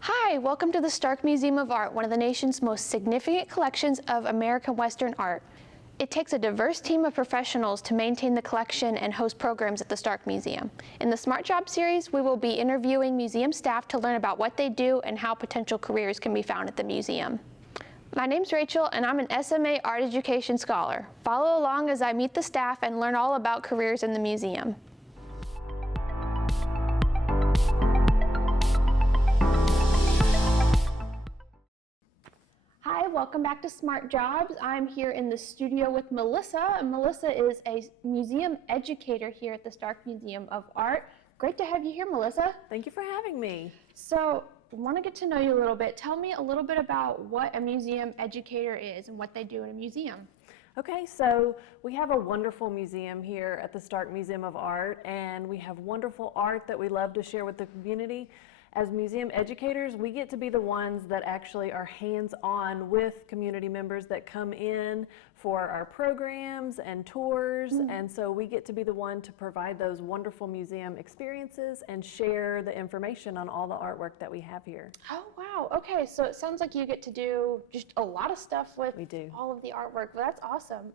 Hi, welcome to the Stark Museum of Art, one of the nation's most significant collections of American Western art. It takes a diverse team of professionals to maintain the collection and host programs at the Stark Museum. In the Smart Job series, we will be interviewing museum staff to learn about what they do and how potential careers can be found at the museum. My name's Rachel, and I'm an SMA art education scholar. Follow along as I meet the staff and learn all about careers in the museum. Hi, welcome back to Smart Jobs. I'm here in the studio with Melissa, and Melissa is a museum educator here at the Stark Museum of Art. Great to have you here, Melissa. Thank you for having me. So, I want to get to know you a little bit. Tell me a little bit about what a museum educator is and what they do in a museum. Okay, so we have a wonderful museum here at the Stark Museum of Art, and we have wonderful art that we love to share with the community. As museum educators, we get to be the ones that actually are hands-on with community members that come in for our programs and tours, and so we get to be the one to provide those wonderful museum experiences and share the information on all the artwork that we have here. Oh, wow. Okay, so it sounds like you get to do just a lot of stuff with all of the artwork. Well, that's awesome.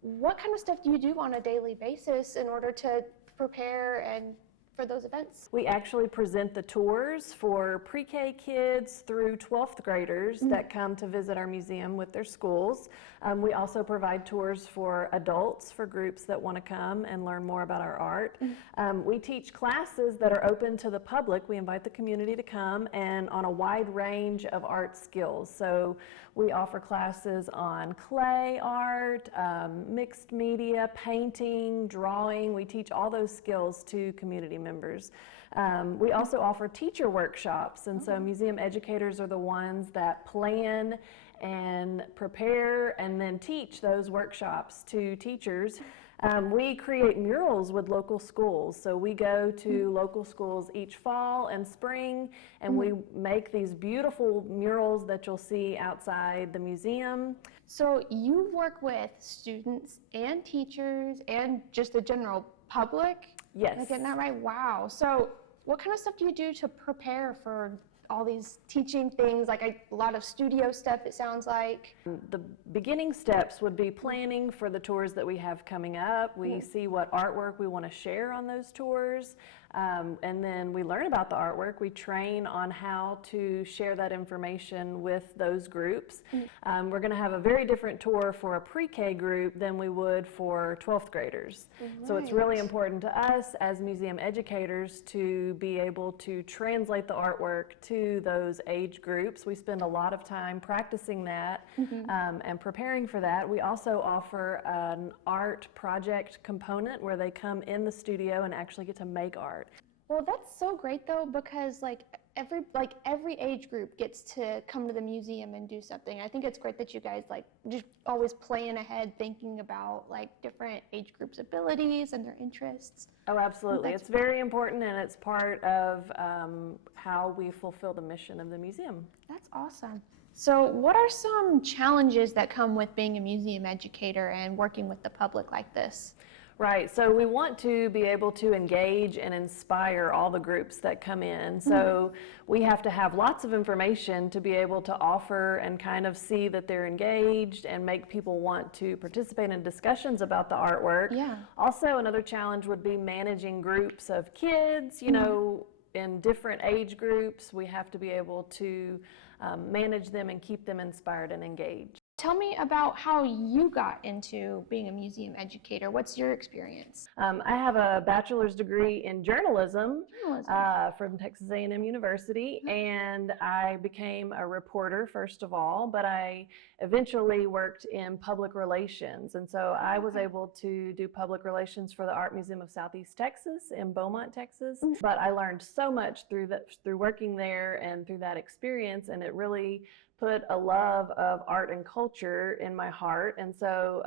What kind of stuff do you do on a daily basis in order to prepare and for those events? We actually present the tours for pre-K kids through 12th graders that come to visit our museum with their schools. We also provide tours for adults, for groups that want to come and learn more about our art. We teach classes that are open to the public. We invite the community to come and on a wide range of art skills. So we offer classes on clay art, mixed media, painting, drawing. We teach all those skills to community members. We also offer teacher workshops, and so museum educators are the ones that plan and prepare and then teach those workshops to teachers. We create murals with local schools, so we go to local schools each fall and spring, and we make these beautiful murals that you'll see outside the museum. So you work with students and teachers and just the general public? Yes. Am I getting that right? Wow. So what kind of stuff do you do to prepare for all these teaching things, like a lot of studio stuff, it sounds like? The beginning steps would be planning for the tours that we have coming up. We see what artwork we want to share on those tours, and then we learn about the artwork. We train on how to share that information with those groups. We're going to have a very different tour for a pre-K group than we would for 12th graders. So it's really important to us as museum educators to be able to translate the artwork to those age groups. We spend a lot of time practicing that and preparing for that. We also offer an art project component where they come in the studio and actually get to make art. Well, that's so great though, because every age group gets to come to the museum and do something. I think it's great that you guys just always plan ahead, thinking about different age groups' abilities and their interests. Oh, absolutely. It's very important, and it's part of how we fulfill the mission of the museum. That's awesome. So what are some challenges that come with being a museum educator and working with the public like this? Right, so we want to be able to engage and inspire all the groups that come in. So we have to have lots of information to be able to offer and kind of see that they're engaged and make people want to participate in discussions about the artwork. Yeah. Also, another challenge would be managing groups of kids, you know, in different age groups. We have to be able to manage them and keep them inspired and engaged. Tell me about how you got into being a museum educator. What's your experience? I have a bachelor's degree in journalism from Texas A&M University, and I became a reporter first of all, but I eventually worked in public relations, and so I was able to do public relations for the Art Museum of Southeast Texas in Beaumont, Texas. But I learned so much through working there and through that experience, and it really put a love of art and culture in my heart. And so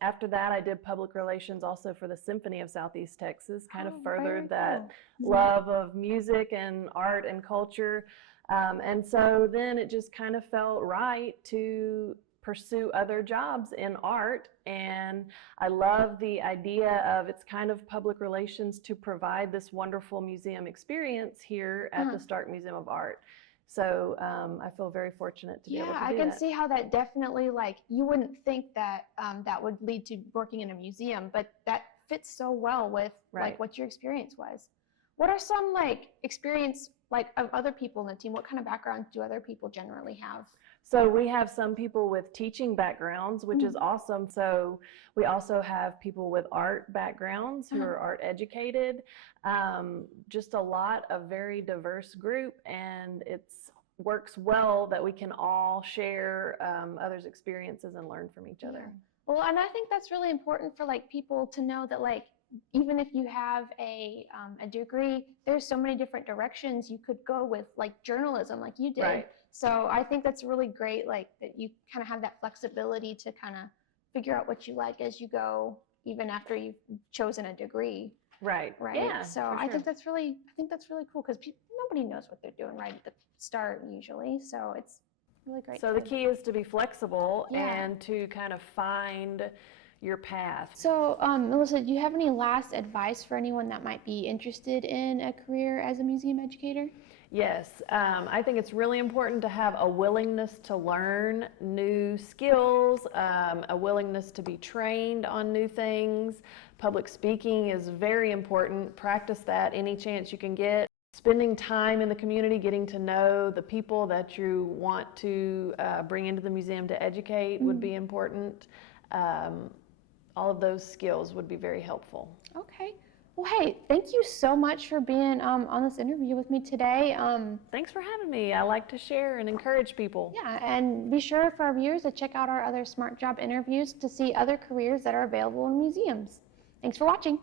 after that, I did public relations also for the Symphony of Southeast Texas, kind of furthered that love of music and art and culture. And so then it just kind of felt right to pursue other jobs in art. And I love the idea of it's kind of public relations to provide this wonderful museum experience here at the Stark Museum of Art. So I feel very fortunate to be able to do that. Yeah, I can see how that definitely, like, you wouldn't think that that would lead to working in a museum, but that fits so well with like what your experience was. What are some like experience like of other people in the team? What kind of backgrounds do other people generally have? So we have some people with teaching backgrounds, which is awesome. So we also have people with art backgrounds who are art educated. Just a lot of very diverse group, and it's works well that we can all share others' experiences and learn from each other. Well, and I think that's really important for like people to know that like even if you have a degree, there's so many different directions you could go with, like journalism, like you did. Right. So I think that's really great, like that you kind of have that flexibility to kind of figure out what you like as you go, even after you've chosen a degree. Right. Right. Yeah, so I think that's really cool because nobody knows what they're doing right at the start usually. So it's really great. So the key is to be flexible and to kind of find your path. So, Melissa, do you have any last advice for anyone that might be interested in a career as a museum educator? Yes, I think it's really important to have a willingness to learn new skills, a willingness to be trained on new things. Public speaking is very important. Practice that any chance you can get. Spending time in the community, getting to know the people that you want to bring into the museum to educate would be important. All of those skills would be very helpful. Okay. Well, hey, thank you so much for being on this interview with me today. Thanks for having me. I like to share and encourage people. Yeah, and be sure for our viewers to check out our other Smart Job interviews to see other careers that are available in museums. Thanks for watching.